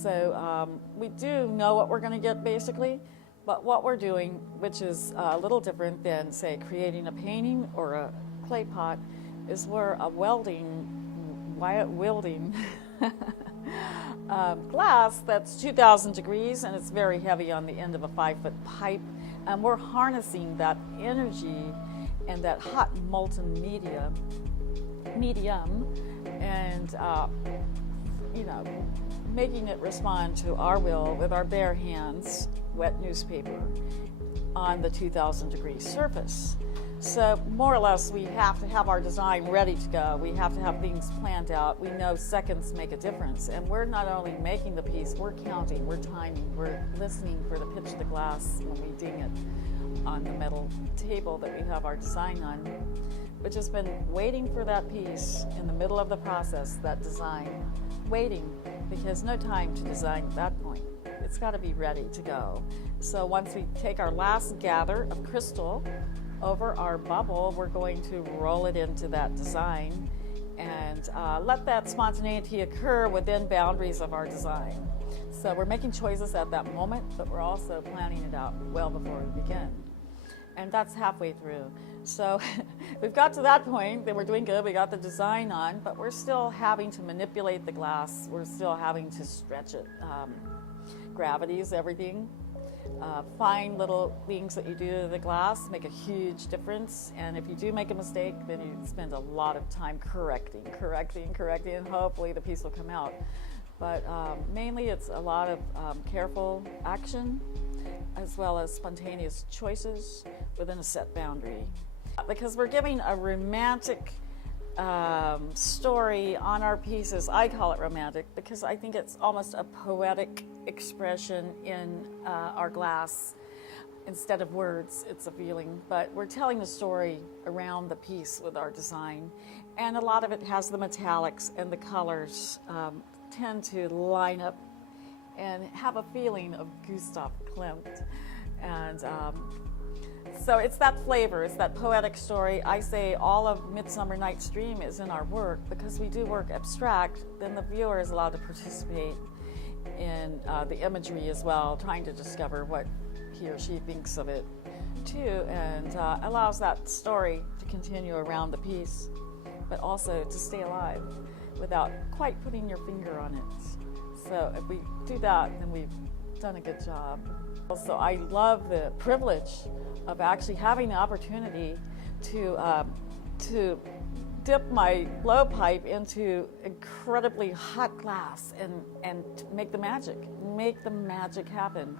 So we do know what we're going to get basically, but what we're doing, which is a little different than, say, creating a painting or a clay pot, is we're wielding glass that's 2,000 degrees, and it's very heavy on the end of a 5-foot pipe, and we're harnessing that energy and that hot molten medium, and making it respond to our will with our bare hands, wet newspaper, on the 2,000 degree surface. So more or less, we have to have our design ready to go. We have to have things planned out. We know seconds make a difference. And we're not only making the piece, we're counting, we're timing, we're listening for the pitch of the glass when we ding it on the metal table that we have our design on. We've just been waiting for that piece in the middle of the process, that design, waiting, because no time to design at that point. It's got to be ready to go. So once we take our last gather of crystal over our bubble, we're going to roll it into that design and let that spontaneity occur within boundaries of our design. So we're making choices at that moment, but we're also planning it out well before we begin. And that's halfway through. So we've got to that point that we're doing good, we got the design on, but we're still having to manipulate the glass, we're still having to stretch it. Gravity is everything. Fine little things that you do to the glass make a huge difference, and if you do make a mistake, then you spend a lot of time correcting, and hopefully the piece will come out. But mainly it's a lot of careful action as well as spontaneous choices within a set boundary. Because we're giving a romantic story on our pieces. I call it romantic because I think it's almost a poetic expression in our glass. Instead of words, it's a feeling, but we're telling the story around the piece with our design, and a lot of it has the metallics, and the colors tend to line up and have a feeling of Gustav Klimt. And so it's that flavor, it's that poetic story. I say all of Midsummer Night's Dream is in our work because we do work abstract, then the viewer is allowed to participate in the imagery as well, trying to discover what he or she thinks of it too, and allows that story to continue around the piece, but also to stay alive without quite putting your finger on it. So if we do that, then we've done a good job. Also, I love the privilege of actually having the opportunity to dip my blowpipe into incredibly hot glass and make the magic happen.